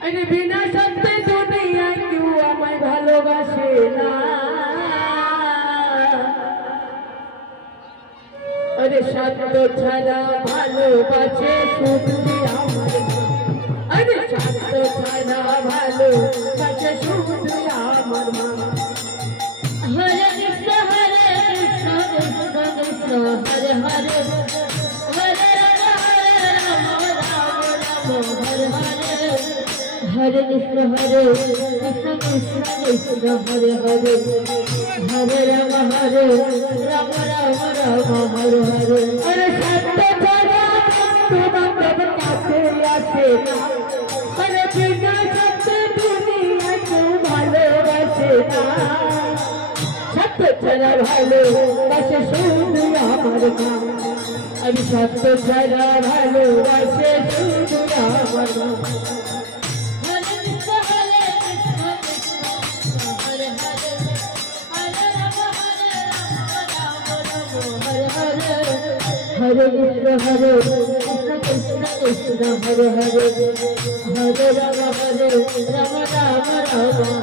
अरे बिना सत्य दुनिया क्यों हमें ভালোবাসে না अरे सत्य ছাড়া ভালোবাসে শুধু আমার अरे सत्य ছাড়া ভালোবাসে শুধু আমার মা हरे कृष्ण हरे हरे हरे कृष्ण हरे कृष्ण कृष्ण कृष्ण हरे हरे हरे राम राम राम हरे हरे अरे सत्य छाड़ा बांधव काছে আসে না अरे बिना सत्य दुनिया को ভালোবাসে না सत्य छाड़ा ভালোবাসে শুধু আমার মা अरे सत्य छाड़ा ভালোবাসে শুধু আমার মা हरे कृष्ण कृष्ण कृष्ण हरे हरे हरे राम राम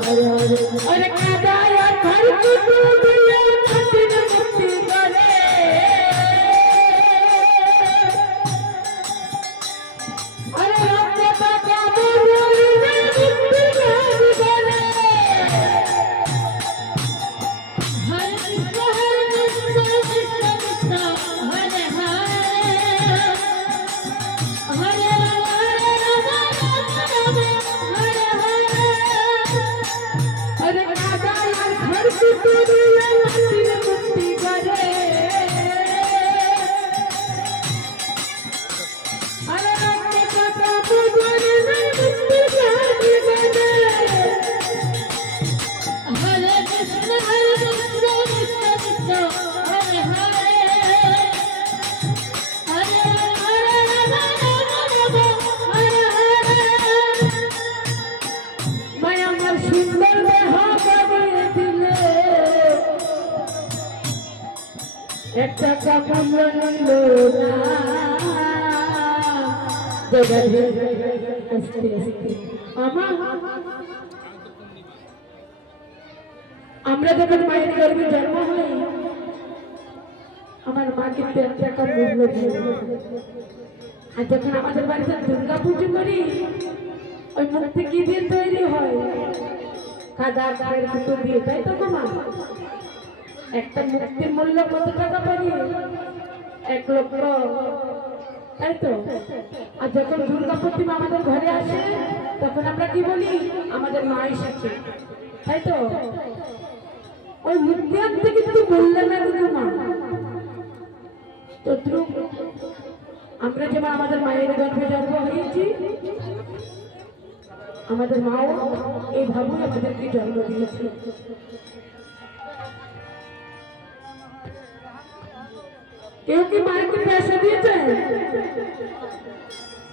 हरे हरे अरे कादाया घर को दुनिया छटिन मुक्ति करे अरे राम का क्या बोले मुक्ति करे একটা কাপড় নিল না জগতে আস্তে আস্তে আমরা যখন মায়ের গর্ভে জন্ম হই আমার মা কিন্তু একটা কাপড় নিল আর যখন আমাদের বাড়িতে দুর্গা পুজো করি ওই মূর্তি কি দিয়ে তৈরি হয় কাদা কাঠের পুতুল দিয়ে তাই তো মা একটা মূর্তির মূল্য কত টাকা পারি 1 লক্ষ তাই তো আর যখন দুর্গা প্রতিমা আমাদের ঘরে আসে তখন আমরা কি বলি আমাদের মা এসেছে তাই তো ওই মূর্তি আনতে কিন্তু বললে না কিন্তু মা তো আমরা যেমন আমাদের মায়ের গর্ভে জন্ম হয়েছি আমাদের মাও এইভাবে আমাদেরকে জন্ম দিয়েছে কেউ কি মাকে পয়সা দিয়েছে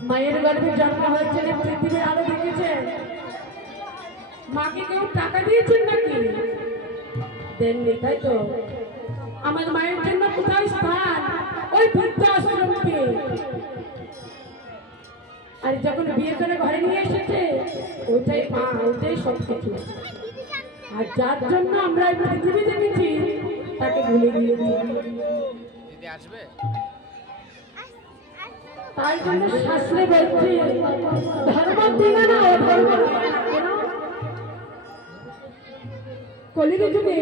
মায়ের গর্ভে জন্ম হয়েছে পৃথিবীর আলো দেখেছে মাকে কেউ টাকা দিয়েছেন নাকি দেননি তাই তো আমার মায়ের জন্য কোথায় স্থান ওই বৃদ্ধাশ্রমে আর যখন বিয়ে করে ঘরে নিয়ে এসেছে ওইটাই মা ওইটাই সবকিছু আর যার জন্য আমরা এই পৃথিবী দেখেছি তাকে ভুলে গিয়েছি তাই জন্য শাস্ত্রে বলছে ধর্ম দিনা না ধর্ম কলির যুগে